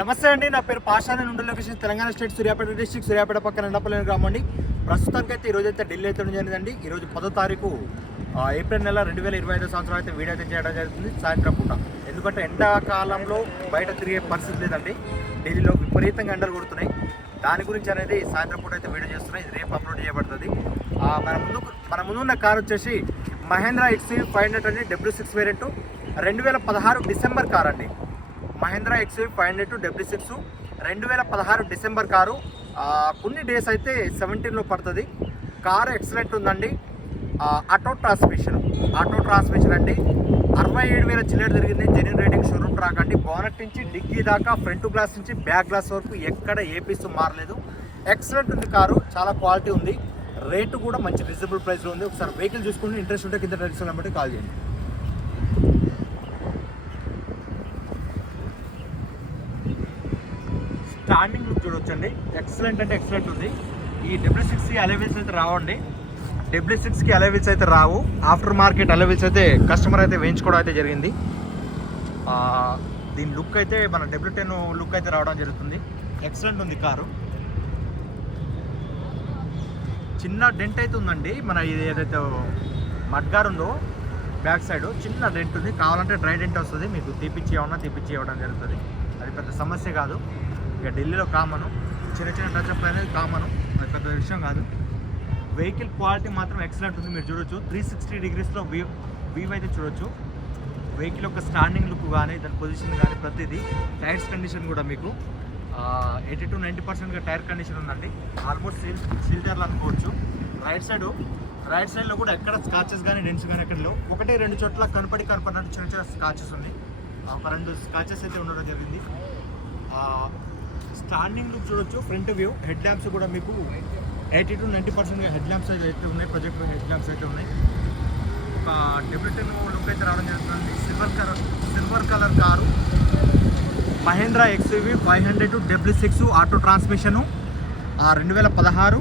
నమస్తే అండి నా పేరు పాషాని నుండి location Telangana state Suryapet district Suryapet పక్కన ఎండపల్లి గ్రామం అండి ప్రస్తుతానికి అయితే ఈరోజు అయితే ఢిల్లీ అయితే జరిగిందండి. ఈరోజు పదో తారీఖు ఏప్రిల్ నెల రెండు వేల ఇరవై ఐదో సంవత్సరం అయితే వీడియో అయితే చేయడం జరుగుతుంది సాయంత్రం పూట. ఎందుకంటే ఎండాకాలంలో బయట తిరిగే పరిస్థితి లేదండి. ఢిల్లీలో విపరీతంగా ఎండలు కొడుతున్నాయి. దాని గురించి అనేది సాయంత్రం పూట అయితే వీడియో చేస్తున్నాయి. ఇది రేపు అప్లోడ్ చేయబడుతుంది. మన ముందు మన ముందు ఉన్న కార్ వచ్చేసి మహేంద్ర ఎక్స్యూ ఫైవ్ హండ్రెడ్ అండి డబ్ల్యూ సిక్స్ వేరియంట్ రెండు వేల పదహారు డిసెంబర్ కార్ అండి. Mahindra XV five hundred W six రెండు వేల పదహారు డిసెంబర్ కారు. కొన్ని డేస్ అయితే సెవెంటీన్లో పడుతుంది. కారు ఎక్సలెంట్ ఉందండి. ఆటో ట్రాన్స్మిషన్ ఆటో ట్రాన్స్మిషన్ అండి. అరవై ఏడు వేల చిల్లర జరిగింది జెన్యున్ రేటింగ్ షోరూమ్ ట్రాక్ అండి. బానెట్ నుంచి డిక్కీ దాకా ఫ్రంట్ గ్లాస్ నుంచి బ్యాక్ గ్లాస్ వరకు ఎక్కడ ఏ పీస్ మారలేదు. ఎక్సలెంట్ ఉంది కారు. చాలా క్వాలిటీ ఉంది. రేటు కూడా మంచి రీజనబుల్ ప్రైస్లో ఉంది. ఒకసారి వెహికల్ చూసుకుని ఇంట్రెస్ట్ ఉంటే కింద డైరెక్షన్ నెంబర్కి కాల్ చేయండి. స్టాండింగ్ లుక్ చూడొచ్చండి. ఎక్సలెంట్ అంటే ఎక్సలెంట్ ఉంది. ఈ డబ్ల్యూ సిక్స్కి అలెవెల్స్ అయితే రావండి. డబ్ల్యూ సిక్స్కి అలెవెల్స్ అయితే రావు. ఆఫ్టర్ మార్కెట్ అలెవెల్స్ అయితే కస్టమర్ అయితే వేయించుకోవడం అయితే జరిగింది. దీని లుక్ అయితే మన డబ్ల్యూ టెన్ లుక్ అయితే రావడం జరుగుతుంది. ఎక్సలెంట్ ఉంది కారు. చిన్న డెంట్ అయితే ఉందండి. మన ఇది ఏదైతే మడ్గార్ ఉందో బ్యాక్ సైడ్ చిన్న డెంట్ ఉంది. కావాలంటే డ్రై డెంట్ వస్తుంది. మీకు తీపిచ్చి ఏమన్నా తీపిచ్చి ఇవ్వడం జరుగుతుంది. అది పెద్ద సమస్య కాదు. ఇక ఢిల్లీలో కామను. చిన్న చిన్న టచ్అప్ అనేది కామను. అది పెద్ద విషయం కాదు. వెహికల్ క్వాలిటీ మాత్రం ఎక్సలెంట్ ఉంది. మీరు చూడొచ్చు. త్రీ సిక్స్టీ డిగ్రీస్లో వ్యూ వ్యూ అయితే చూడొచ్చు. వెహికల్ యొక్క స్టాండింగ్ లుక్ కానీ దాని పొజిషన్ కానీ ప్రతిదీ టైర్స్ కండిషన్ కూడా మీకు. ఎయిటీ టు నైంటీ పర్సెంట్గా టైర్ కండిషన్ ఉందండి. ఆల్మోస్ట్ సీల్ సీల్ టైర్లు అనుకోవచ్చు. రైట్ సైడ్ రైట్ సైడ్లో కూడా ఎక్కడ స్కాచెస్ కానీ డెన్స్ కానీ ఎక్కడ లేవు. ఒకటి రెండు చోట్ల కనపడి కనపడినట్టు చిన్న చిన్న స్కాచెస్ ఉన్నాయి. ఒక రెండు స్కాచెస్ అయితే ఉండడం జరిగింది. స్టాండింగ్ లుక్ చూడొచ్చు. ఫ్రంట్ వ్యూ హెడ్ ల్యాంప్స్ కూడా మీకు eighty to ninety percent head lamps అయితే ఉన్నాయి. ప్రొజెక్టర్ హెడ్ ల్యాంప్స్ అయితే ఉన్నాయి. ఒక డెబ్యూటెన్ లుక్ అయితే రావడం జరుగుతుంది. Silver colour silver colour car. Mahindra XUV five hundred W six auto transmission రెండు వేల పదహారు.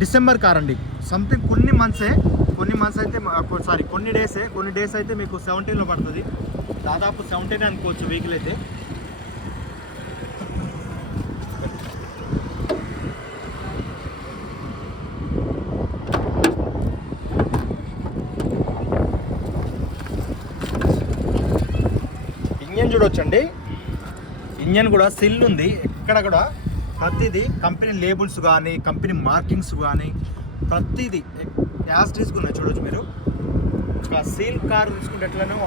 డిసెంబర్ కార్ అండి. సంథింగ్ కొన్ని మంత్సే కొన్ని మంత్స్ అయితే సారీ కొన్ని డేసే కొన్ని డేస్ అయితే మీకు సెవెంటీన్లో పడుతుంది. దాదాపు సెవెంటీన్ అనుకోవచ్చు వెహికల్ అయితే. ఇంజన్ చూడొచ్చండి. ఇంజన్ కూడా సిల్ ఉంది. ఎక్కడ కూడా ప్రతిదీ కంపెనీ లేబుల్స్ కానీ కంపెనీ మార్కింగ్స్ కానీ ప్రతిదీ యాజ్ తీసుకున్నాయి చూడొచ్చు మీరు. ఒక సీల్ కార్ తీసుకుంటే ఎట్లనో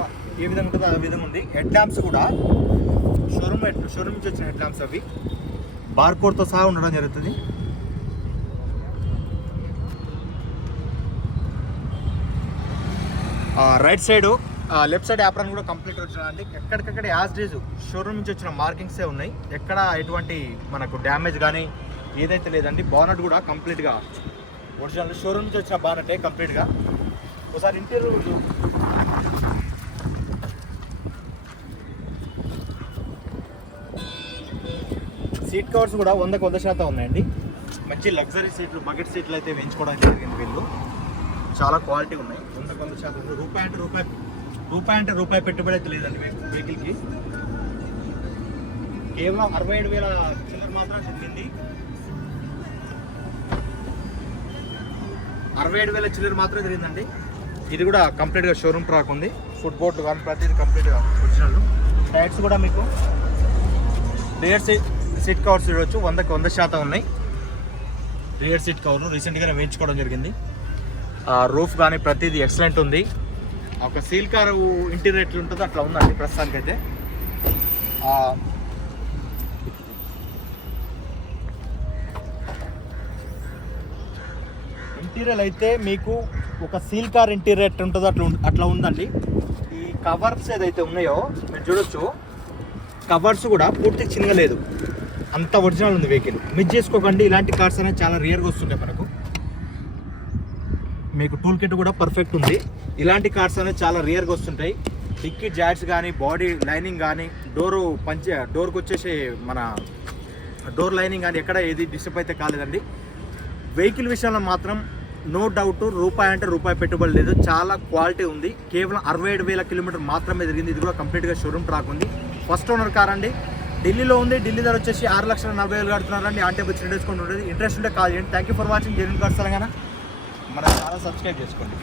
ఏ విధంగా ఉంటుందో ఆ విధంగా ఉంది. హెడ్ ల్యాంప్స్ కూడా షోరూమ్ షోరూమ్ నుంచి వచ్చిన హెడ్ ల్యాంప్స్ అవి. బార్కోడ్తో సహా ఉండడం జరుగుతుంది. Right side left side apron కూడా కంప్లీట్ వచ్చిన అండి. ఎక్కడికక్కడ యాజ్ డేజ్ షోరూమ్ నుంచి వచ్చిన మార్కింగ్సే ఉన్నాయి. ఎక్కడ ఎటువంటి మనకు డ్యామేజ్ కానీ ఏదైతే లేదండి బానట్ కూడా కంప్లీట్గా ఒరిజినల్ షోరూమ్ నుంచి వచ్చిన బానటే కంప్లీట్గా ఒకసారి ఇంటీరియర్ సీట్ కవర్స్ కూడా వందకు వంద శాతం ఉన్నాయండి. మంచి లగ్జరీ సీట్లు బకెట్ సీట్లు అయితే వేయించుకోవడానికి జరిగింది వీళ్ళు. చాలా క్వాలిటీ ఉన్నాయి. వందకు వంద శాతం. రూపాయి అంటే రూపాయి రూపాయి అంటే రూపాయి పెట్టుబడి అయితే లేదండి వెహికల్కి. కేవలం అరవై ఏడు వేల చిల్లర మాత్రం చెప్పింది. అరవై ఏడు వేల చిల్లర మాత్రం జరిగిందండి. ఇది కూడా కంప్లీట్గా షోరూమ్ ట్రాక్ ఉంది. ఫుట్ బోర్డు కానీ ప్రతిదీ కంప్లీట్గా ఒరిజినల్. టైర్స్ కూడా మీకు రియర్ సీట్ సీట్ కవర్స్ చూడవచ్చు వందకు వంద శాతం ఉన్నాయి. రియర్ సీట్ కవర్ను రీసెంట్గానే వేయించుకోవడం జరిగింది. రూఫ్ కానీ ప్రతిదీ ఎక్సలెంట్ ఉంది. ఒక సీల్ కారు ఇంటీరియర్ ఉంటుందో అట్లా ఉందండి ప్రస్తుతానికైతే. అయితే ఇంటీరియర్ అయితే మీకు ఒక సీల్ కార్ ఇంటీరియర్ ఎట్లా ఉంటుందో అట్లా అట్లా ఉందండి. ఈ కవర్స్ ఏదైతే ఉన్నాయో మీరు చూడొచ్చు కవర్స్ కూడా పూర్తి చిన్నగలేదు అంత ఒరిజినల్ ఉంది వెహికల్ మిస్ చేసుకోకండి ఇలాంటి కార్స్ అనేవి చాలా రియర్గా వస్తుంటాయి మనకు. మీకు టూల్ కిట్ కూడా పర్ఫెక్ట్ ఉంది. ఇలాంటి కార్స్ అనేవి చాలా రియర్గా వస్తుంటాయి. డిక్కీ జాట్స్ కానీ బాడీ లైనింగ్ కానీ డోరు పంచే డోర్కి వచ్చేసి మన డోర్ లైనింగ్ కానీ ఎక్కడ ఏది డిస్టర్బ్ అయితే కాలేదండి. వెహికల్ విషయంలో మాత్రం నో డౌట్ రూపాయి అంటే రూపాయి పెట్టుబడి లేదు. చాలా క్వాలిటీ ఉంది. కేవలం అరవై ఏడు వేల కిలోమీటర్ మాత్రమే జరిగింది ఇది కూడా కంప్లీట్గా షోరూమ్ ట్రాక్ ఉంది. ఫస్ట్ ఓనర్ కార్ అండి. ఢిల్లీలో ఉంది. ఢిల్లీ ధర వచ్చేసి ఆరు లక్షల నలభై వేలు కడుతున్నారండి. ఆన్ టేబుల్ రెండు డిస్కౌంట్ ఉంటుంది ఇంట్రెస్ట్ ఉంటే కాల్ చేయండి. Thank you for watching genuine cars Telangana. మన ఛానల్ సబ్స్క్రైబ్ చేసుకోండి.